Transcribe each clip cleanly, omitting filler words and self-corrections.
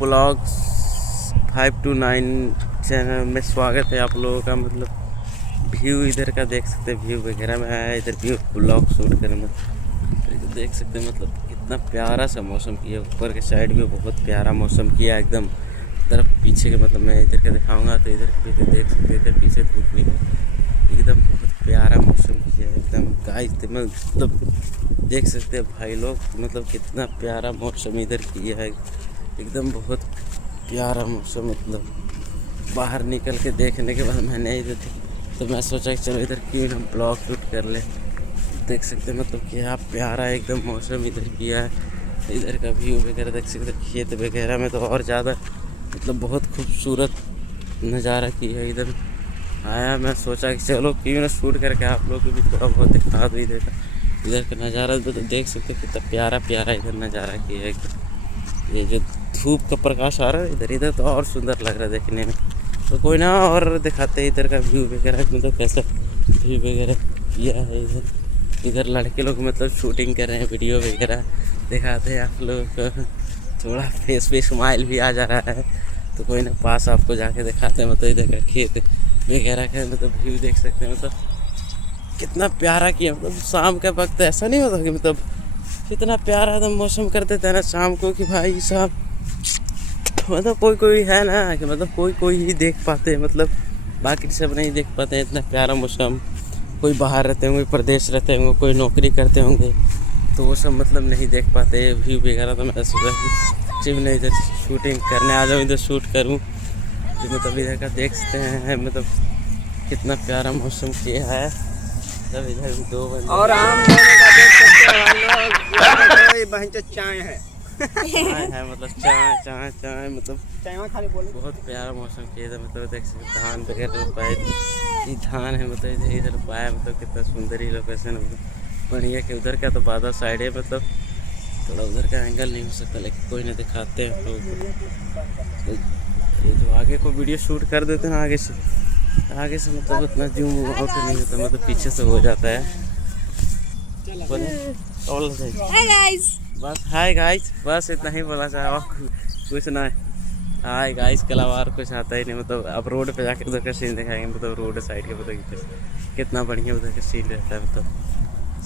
Blogs 529 channel में स्वागत है आप लोगों का। मतलब व्यू इधर का देख सकते हैं, व्यू वगैरह में आया इधर व्यू ब्लॉग शूट करने। तो देख सकते हैं मतलब कितना प्यारा सा मौसम किया, ऊपर के साइड भी बहुत प्यारा मौसम किया एकदम। तरफ पीछे के मतलब मैं इधर का दिखाऊंगा तो इधर भी देख सकते हैं, इधर पीछे धूप निकल एकदम बहुत प्यारा मौसम किया एकदम। गाइस मतलब देख सकते हैं भाई लोग, मतलब कितना प्यारा मौसम इधर किया है एकदम, बहुत प्यारा मौसम। मतलब बाहर निकल के देखने के बाद मैंने इधर तो मैं सोचा कि चलो इधर क्यों हम ब्लॉग शूट कर ले। देख सकते हैं मतलब क्या प्यारा एकदम मौसम इधर किया है। इधर का व्यू वगैरह देख सकते हैं, खेत वगैरह में तो और ज़्यादा मतलब बहुत खूबसूरत नज़ारा किया है। इधर आया मैं सोचा कि चलो क्यों ना शूट करके आप लोग को भी थोड़ा बहुत दिखा दो इधर का नज़ारा। तो देख सकते हैं कितना प्यारा प्यारा इधर नज़ारा किया है एकदम। ये जो धूप का प्रकाश आ रहा है इधर तो और सुंदर लग रहा है देखने में। तो कोई ना और दिखाते इधर का व्यू वगैरह, मतलब कैसा व्यू वगैरह किया है इधर लड़के लोग मतलब शूटिंग कर रहे हैं, वीडियो वगैरह दिखाते हैं आप लोगों को। थोड़ा फेस पे स्माइल भी आ जा रहा है। तो कोई ना पास आपको जाके दिखाते हैं, मतलब इधर का खेत वगैरह का मतलब व्यू देख सकते हैं। मतलब कितना प्यारा किया, मतलब शाम के वक्त ऐसा नहीं होता कि मतलब कितना प्यारा एकदम मौसम कर देता है ना शाम को कि भाई साहब, मतलब कोई है ना कि मतलब कोई ही देख पाते हैं, मतलब बाकी सब नहीं देख पाते हैं इतना प्यारा मौसम। कोई बाहर रहते होंगे, प्रदेश रहते होंगे, कोई नौकरी करते होंगे, तो वो सब मतलब नहीं देख पाते व्यू वगैरह। तो मैं सोचा कि जब मैं इधर शूटिंग करने आ जाऊँ, इधर शूट करूँ तो मतलब इधर का देख सकते हैं मतलब कितना प्यारा मौसम किया है। तब इधर भी दो बंदे और आम दोनों का देख सकते हैं भाई लोग, ये बहन चाय है है मतलब चाय मतलब चाय खाली बोले बहुत प्यारा मौसम किया था। मतलब देख सकते धान वगैरह रोपाए, ये धान है मतलब इधर रोपाया, मतलब कितना सुंदर ही लोकेशन मतलब बढ़िया। कि उधर का तो बादल साइड है, मतलब थोड़ा उधर का एंगल नहीं हो सकता, लेकिन कोई नहीं दिखाते हैं लोग। तो ये जो आगे को वीडियो शूट कर देते हैं आगे से मतलब उतना जूम आउट नहीं होता, मतलब पीछे से हो जाता है। बस हाय गाइस, बस इतना ही बोला चाहे और कुछ ना है। हाय गाइस, के अलावा और कुछ आता ही नहीं। मतलब अब रोड पे जाके उधर का सीन दिखाएंगे, मतलब रोड साइड के मतलब कितना बढ़िया उधर का सीन रहता है। मतलब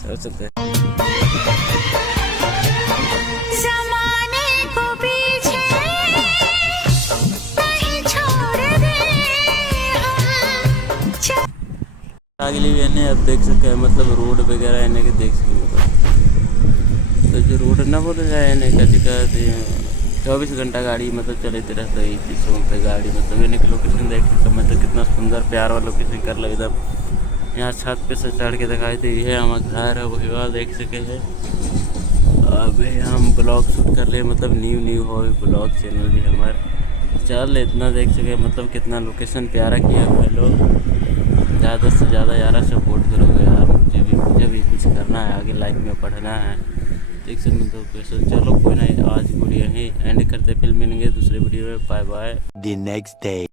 सब चलते हैं। अगली भी इन्हें अब देख सके मतलब रोड वगैरह इन्हें के देख सके। मतलब तो जो रोड ना बोले जाए इन्हें का 24 घंटा गाड़ी मतलब चलते रहता है इस रोड पे गाड़ी। मतलब इन्हें की लोकेशन देख सकते मतलब कितना सुंदर प्यारा लोकेशन कर लो एकदम। यहाँ छत पे से चढ़ के दिखाई दे है हमारा घर है, वही वाला देख सके है। अभी हम ब्लॉग शूट कर रहे हैं, मतलब न्यू हो ब्लॉग चैनल भी हमारे। चल इतना देख सके मतलब कितना लोकेशन प्यारा किया हुआ है लोग। ज़्यादा से ज़्यादा यार सपोर्ट करोगे यार, मुझे भी कुछ करना है, आगे लाइफ में पढ़ना है। देख सकते मतलब कैसे। चलो कोई नहीं, आज वीडियो यहीं एंड करते, फिर मिलेंगे दूसरे वीडियो में। Bye bye. The next day.